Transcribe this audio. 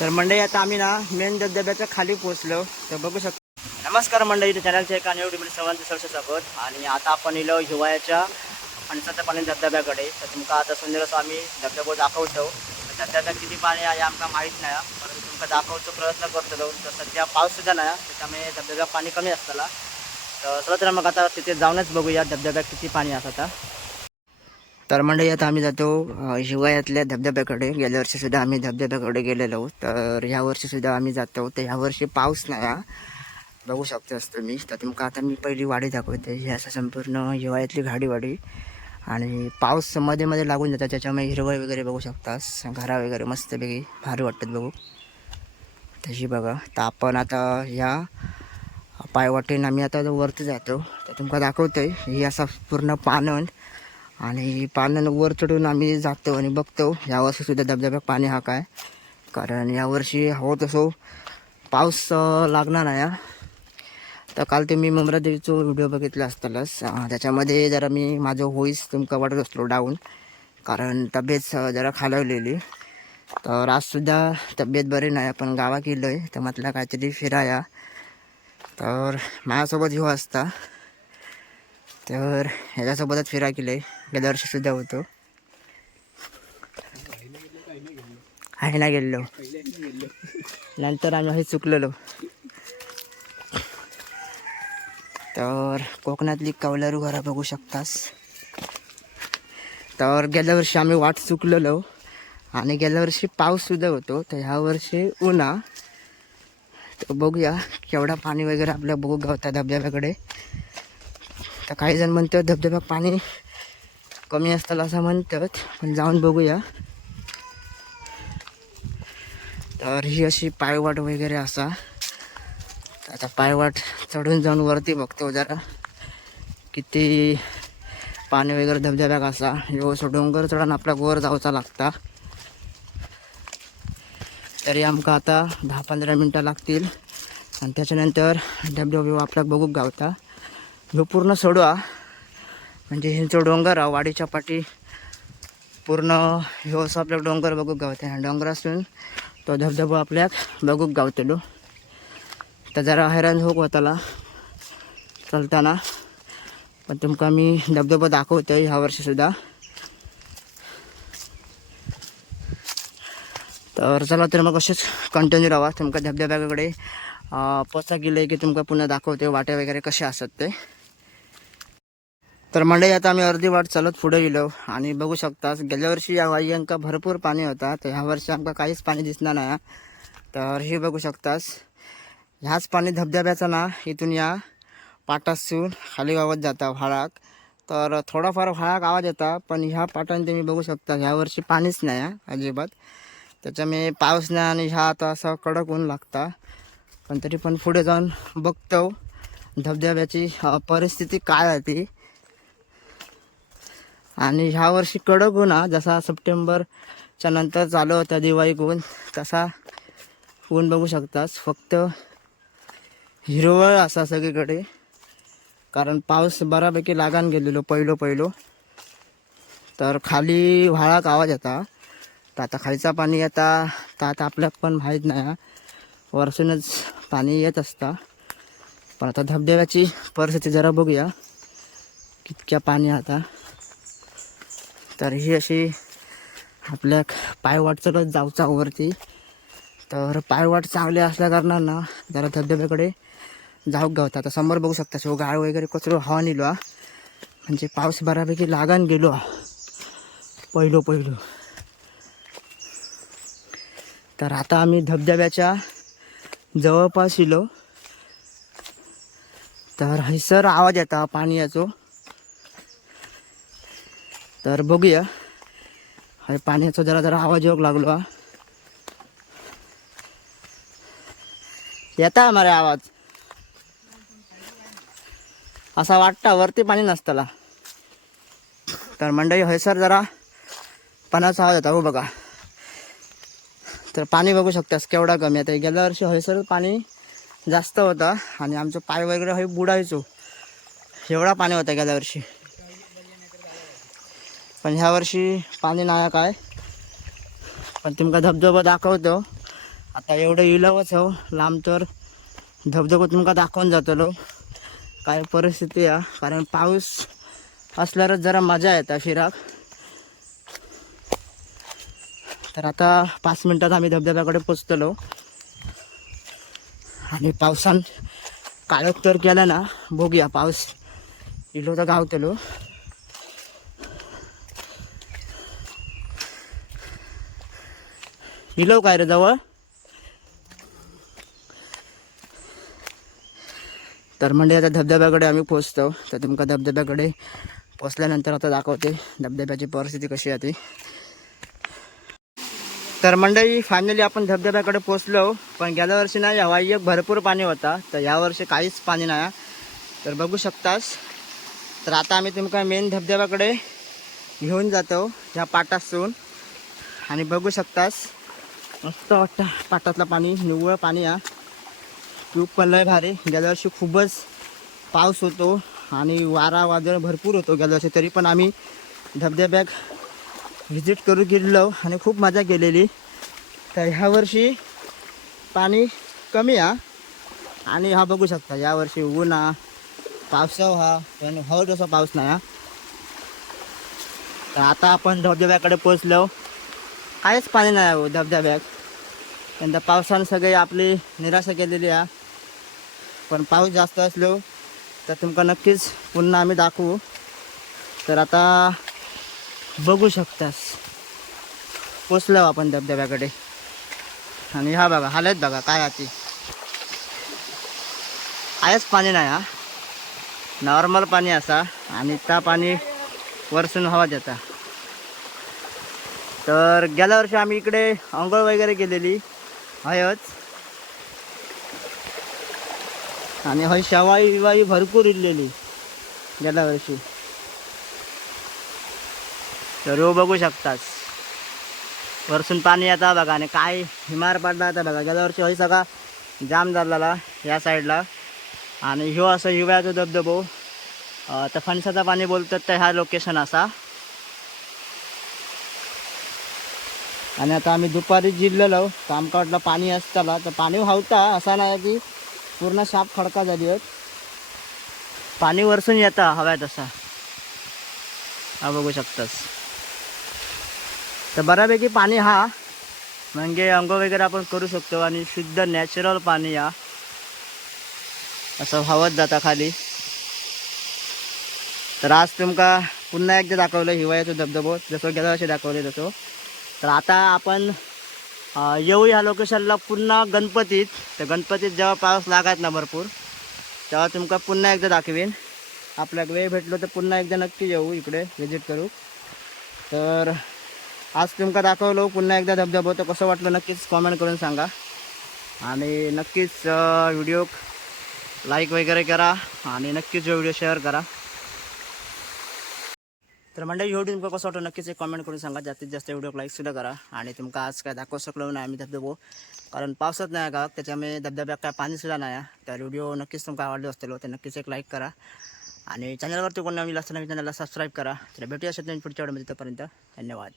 तर मंडळी आता आम्ही ना मेन धबधब्याच्या खाली पोहोचलो. तर बघू शकतो. नमस्कार मंडळी, चॅनलच्या एका न्यू व्हिडिओमध्ये सर्वांचं सहर्ष स्वागत. आणि आता आपण इलो हिवाळ्याच्या फणसाच्या पाणी धबधब्याकडे. तर तुमका आता सुंदर असं आम्ही धबधबा दाखवतो. तर धबधब्यात किती पाणी आहे आमका माहीत नाही, परंतु तुमका दाखवतो प्रयत्न करतो. तर सध्या पाऊस सुद्धा नाही, त्याच्यामुळे धबधब्यात पाणी कमी असताना. तर चला तर मग आता तिथे जाऊनच बघूया धबधब्यात किती पाणी असतं. तर मंडळी आता आम्ही जातो हिवाळ्यातल्या धबधब्याकडे. गेल्या वर्षी सुद्धा आम्ही धबधब्याकडे गेलेलो, तर ह्या वर्षी सुद्धा आम्ही जातो. तर ह्या वर्षी पाऊस नाही, बघू शकतो असतो मी. तर तुमका आता मी पहिली वाडी दाखवते. ही असं संपूर्ण हिवाळ्यातली वाडी आणि पाऊस मध्ये मध्ये लागून जातात, त्याच्यामुळे हिरवळ वगैरे बघू शकतास. घरा वगैरे मस्तपैकी भारी वाटतात बघू तशी बघा. तर आपण आता ह्या पायवाटेने आम्ही आता वरती जातो. तर तुमका दाखवतोय ही असा पूर्ण पानन आणि पाण्यानं वर चढून आम्ही जातो आणि बघतो यावर्षी सुद्धा धबधब्यात पाणी हा काय. कारण यावर्षी हवं तसं पाऊस लागणार नाही. तर काल तुम्ही मुंब्रादेवीचा व्हिडिओ बघितला असतालच, त्याच्यामध्ये जरा मी माझं व्हॉईस तुमका वाटत असलो डाऊन, कारण तब्येत जरा खालावलेली. तर आजसुद्धा तब्येत बरी नाही, पण गावा गेलो आहे. तर म्हटलं काहीतरी फिराया. तर माझ्यासोबत ह्यो असता, तर ह्याच्यासोबतच फिरा केलं आहे. गेल्या वर्षीसुद्धा होतो, आहे ना गेलो. नंतर आम्ही हे चुकलेलो. तर कोकणातली कौलारू घरं बघू शकतास. तर गेल्या वर्षी आम्ही वाट चुकलेलो आणि गेल्या वर्षी पाऊससुद्धा होतो. तर ह्या वर्षी उन्हा. तर बघूया केवढा पाणी वगैरे आपल्या बघू गावता धबधब्याकडे. तर काही जण म्हणतात धबधब्यात पाणी कमी असतं असं म्हणतात, पण जाऊन बघूया. तर ही अशी पायवाट वगैरे असा. आता पायवाट चढून जाऊन वरती बघतो जरा किती पाणी वगैरे धबधब्याक असा. ह्यो डोंगर चढून आपल्या वर जाऊचा लागता. तरी आमका आता 10-15 मिनटं लागतील आणि त्याच्यानंतर धबधबा आपल्याक बघूक गावता. ह्यो पूर्ण सोडवा म्हणजे ह्यांचं डोंगर वाडीच्या पाठी पूर्ण ह्यो असं आपल्याक डोंगर बघूक गावता. डोंगरासून तो धबधबा आपल्याक बघूक गावतलो. तर जरा हैराण होक होताला चलताना, पण तुमका मी धबधबा दाखवतोय ह्या वर्षीसुद्धा. तर चला तर मग असेच कंटिन्यू राहा. तुमका धबधब्याकडे पोचा गेले की तुमका पुन्हा दाखवते वाटे वगैरे कसे असतात ते. तर मंडळी आता आम्ही अर्धी वाट चालत पुढे गेलो आणि बघू शकतास गेल्या वर्षी या वाई अंका भरपूर पाणी होता. तर ह्या वर्षी आमका काहीच पाणी दिसणार नाही. तर हे बघू शकतास ह्याच पाणी धबधब्याचा ना इथून या पाटासून खाली गावात जाता व्हाळाक. तर थोडाफार व्हाळाक आवाज येता, पण ह्या पाटाने तुम्ही बघू शकता ह्या वर्षी पाणीच नाही अजिबात. त्याच्यामुळे पाऊस नाही आणि ह्या आता असा कडक ऊन लागता. पण तरी पण पुढे जाऊन बघतो धबधब्याची परिस्थिती काय आहे ती. आणि ह्या वर्षी कडक ऊन जसा सप्टेंबरच्या नंतर चालू होता दिवाळी ऊन, तसा ऊन बघू शकतास. फक्त हिरवळ असा सगळीकडे, कारण पाऊस बऱ्यापैकी लागान गेलेलो पहिलो. तर खाली व्हाळाक आवाज येता. तर आता खालचा पाणी येता तर आता आपल्याला पण माहीत नाही, वरसूनच पाणी येत असता. पण आता धबधब्याची परिस्थिती जरा बघूया कितक्या पाणी आता. तर ही अशी आपल्या पायवाट चढत जाऊचा वरती. तर पायवाट चांगले असल्या कारणानं जरा धबधब्याकडे जाऊक गावता. आता समोर बघू शकता सो गाळ वगैरे कचरो हवा निलो म्हणजे पाऊस बऱ्यापैकी लागान गेलो पहिलो. तर आता आम्ही धबधब्याच्या जवळपास इलो. तर हैसर आवाज येता पाणी याचो. तर बघूया हा पाण्याचा जरा आवाज येऊक लागलो. येता आम्हाला आवाज असा वाटता वरती पाणी नसताला. तर मंडळी हैसर जरा पाण्याचा आवाज येता हो बघा. तर पाणी बघू शकतास केवढा कमी आता. गेल्या वर्षी हैसर पाणी जास्त होता आणि आमचं पाय वगैरे हे बुडायचो, एवढा पाणी होता गेल्या वर्षी. पण ह्या वर्षी पाणी नाही काय. पण तुमका धबधबा दाखवतो आता एवढं इलवच हो लांब तर धबधबा तुमका दाखवून जातलो काय परिस्थिती आहे, कारण पाऊस असल्यावरच जरा मजा येता फिराक. तर आता 5 मिनिटात आम्ही धबधब्याकडे पोचतलो आणि पावसान काळोख तर केला ना, बघूया पाऊस इलो तर गावतलो. इलो काय रे जवळ. तर म्हणजे आता धबधब्याकडे आम्ही पोचतो, तर तुमका धबधब्याकडे पोचल्यानंतर आता दाखवते धबधब्याची परिस्थिती कशी आहे ती. तर मंडळी फायनली आपण धबधब्याकडे पोचलो, पण गेल्या वर्षी ना हवाई एक भरपूर पाणी होता, तर यावर्षी काहीच पाणी नाही. तर बघू शकतास. तर आता आम्ही तुमका मेन धबधब्याकडे घेऊन जातो ह्या पाटासून, आणि बघू शकतास मस्त वाटतं पाटातलं पाणी, निव्वळ पाणी आहे. खूप पण लय भारी. गेल्या वर्षी खूपच पाऊस होतो आणि वारा वादळ भरपूर होतो गेल्या वर्षी, तरी पण आम्ही धबधब्याक व्हिजिट करू गेलेलो आणि खूप मजा केलेली. तर ह्या वर्षी पाणी कमी आहे आणि हा बघू शकता यावर्षी ऊन हा, पावसाळा हा, पण हवं तसा पाऊस नाही हा. तर आता आपण धबधब्याकडे पोचलो, काहीच पाणी नाही हो धबधब्यात. नंतर पावसानं सगळी आपली निराशा केलेली आहे. पण पाऊस जास्त असलो तर तुमका नक्कीच पुन्हा आम्ही दाखवू. तर आता बघू शकतास पोचलो आपण धबधब्याकडे, आणि हा बघा हालत बघा काय आती, कायच पाणी नाही हा, नॉर्मल पाणी असा, आणि त्या पाणी वरसून हवा देता. तर गेल्या वर्षी आम्ही इकडे आंघोळ वगैरे केलेली हयच, आणि हय शेवाई विवाई भरपूर इलेली गेल्या वर्षी. तर हो बघू शकतास वरसून पाणी येता बघा, आणि काय हिमार पडला आता बघा. गेल्या वर्षी हय सगळा जाम झालेला या साईडला, आणि ह्यो असं हिवाळ्याचा धबधबो, तर फणसाचा पाणी बोलतात तर ह्या लोकेशन असा. आणि आता आम्ही दुपारी जिरलेलो तर आमका वाटलं पाणी असताला, तर पाणी व्हावता असा नाही की पूर्ण साप खडका झाली आहेत, पाणी वरसून येता हव्या तसा. हा बघू शकतास. तर बऱ्यापैकी पाणी हा, म्हणजे अंघोळ वगैरे आपण करू शकतो, आणि शुद्ध नॅचरल पाणी या असं व्हावत जाता खाली. तर आज तुमका पुन्हा एकदा दाखवलं हिवाळ्याचं धबधबो, जसं गेल्या वर्षी दाखवले तसं. तर आता आपण येऊ ह्या लोकेशनला पुन्हा गणपतीत. तर गणपतीत जेव्हा पाऊस लागायत ना भरपूर, तेव्हा तुमका पुन्हा एकदा दाखवेन. आपल्याला वेळ भेटलो तर पुन्हा एकदा नक्की येऊ इकडे व्हिजिट करू. तर आज तुमका दाखवलो पुन्हा एकदा धबधबो, तर कसं वाटलं नक्कीच कॉमेंट करून सांगा, आणि नक्कीच व्हिडिओ लाईक वगैरे करा, आणि नक्कीच व्हिडिओ शेअर करा. तर मंडळी व्हिडिओ तुमका कसं वाटतं नक्कीच एक कॉमेंट करून सांगा. जास्तीत जास्त व्हिडिओ लाईकसुद्धा करा. आणि तुमका आज काय दाखवू शकलो नाही आम्ही धबधबो, कारण पावसात नाही का, त्याच्यामुळे धबधब्यात काय पाणीसुद्धा नाही. तर व्हिडिओ नक्कीच तुमका आवडलो असतो तर नक्कीच एक लाईक करा, आणि चॅनलवरती कोण नवीन असताना चॅनलला सबस्क्राईब करा. तर भेटूया पुढच्या व्हिडिओमध्ये. तोपर्यंत धन्यवाद.